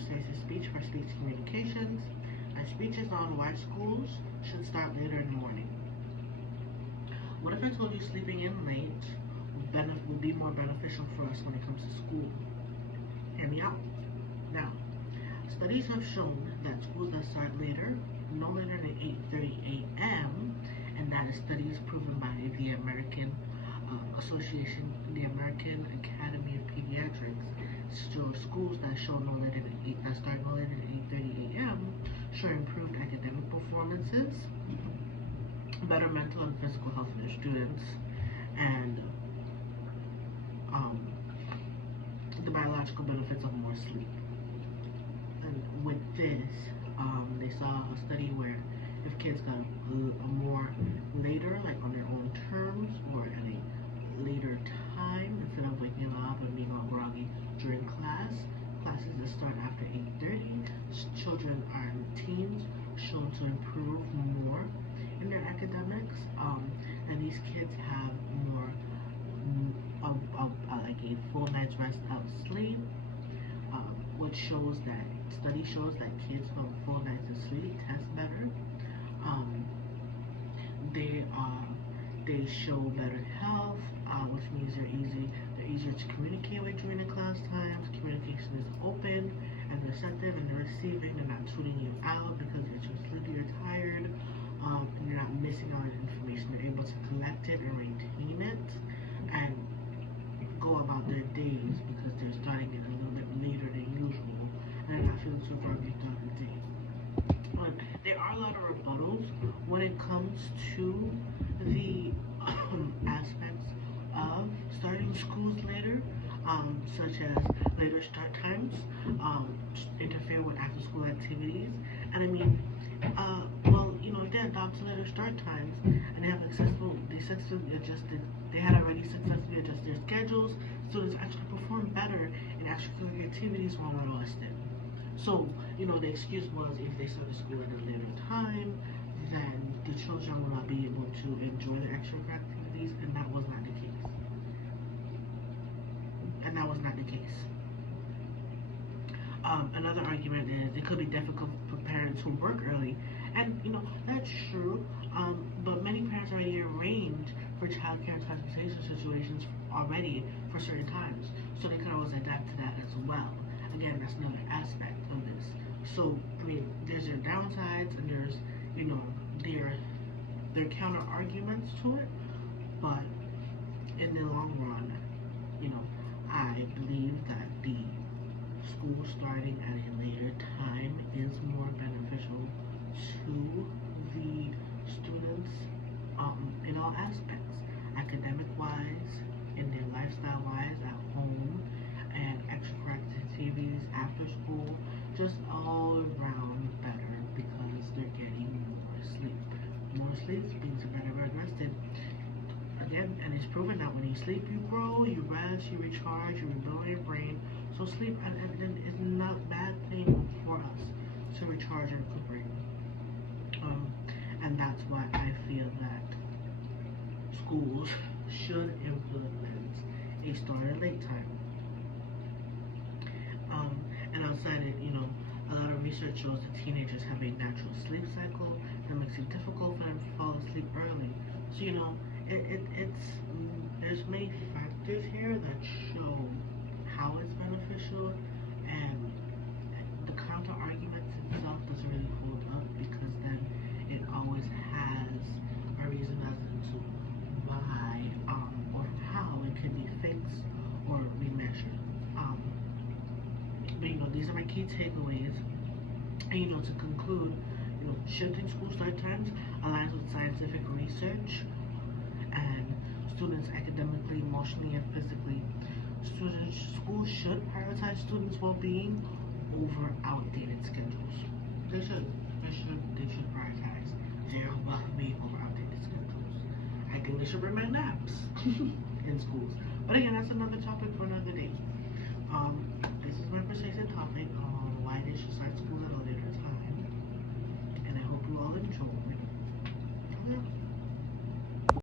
persuasive speech for speech communications. My speech is on why schools should start later in the morning. What if I told you sleeping in late would be more beneficial for us when it comes to school? Hear me out. Now, studies have shown that schools that start later, no later than 8:30 a.m., and that study is proven by the American Association, the American Academy of Pediatrics, show schools that start no later than 8:30 a.m. show improved academic performances, better mental and physical health of their students, and the biological benefits of more sleep. And with this, they saw a study where if kids got a more later, like on their own terms, or at a later time, instead of waking up and being all groggy during classes that start after 8:30, children and teens shown to improve more in their academics, and these kids have more like a full night's rest of sleep, which shows that study shows that kids who have full nights of sleep test better. They show better health, which means they're easier to communicate with during the class times. Communication is open and receptive, and they're receiving. They're not tuning you out because you're too sleepy or tired, and you're not missing out on information. They're able to collect it and retain it, and go about their days because they're starting it a little bit later than usual, and they're not feeling so groggy throughout the day. But there are a lot of rebuttals when it comes to the aspects of starting schools later, such as later start times, interfere with after-school activities, and I mean, if they adopt later start times and they had already successfully adjusted their schedules, students actually perform better in extracurricular activities while molested. So, the excuse was if they started school at a later time, then the children will not be able to enjoy the extracurricular activities, and that was not the case. Another argument is it could be difficult for parents who work early, and that's true. But many parents already arrange for childcare and transportation situations already for certain times, so they could always adapt to that as well. Again, that's another aspect of this. So there's their downsides, and there's their counter arguments to it. But in the long run, I believe that the school starting at a later time is more beneficial to the students in all aspects, academic-wise, in their lifestyle-wise, at home, and extracurricular activities after school, just all around better because they're getting more sleep. More sleep means you're better rested. Again, and it's proven that when you sleep, you grow, you rest, you recharge, you rebuild your brain. So sleep is not a bad thing for us to recharge and recuperate. And that's why I feel that schools should implement a start at late time. And outside it, a lot of research shows that teenagers have a natural sleep cycle that makes it difficult for them to fall asleep early. So there's many factors here that show how it's beneficial, and the counter arguments itself doesn't really hold up because then it always has a reason as to why or how it can be fixed or remeasured. But these are my key takeaways. And to conclude, shifting school start times aligns with scientific research and students academically, emotionally, and physically. Schools should prioritize students' well-being over outdated schedules. They should prioritize their well-being over outdated schedules. I think they should bring back naps in schools. But again, that's another topic for another day. This is my persuasive topic on why they should start school at a later time. And I hope you all enjoy.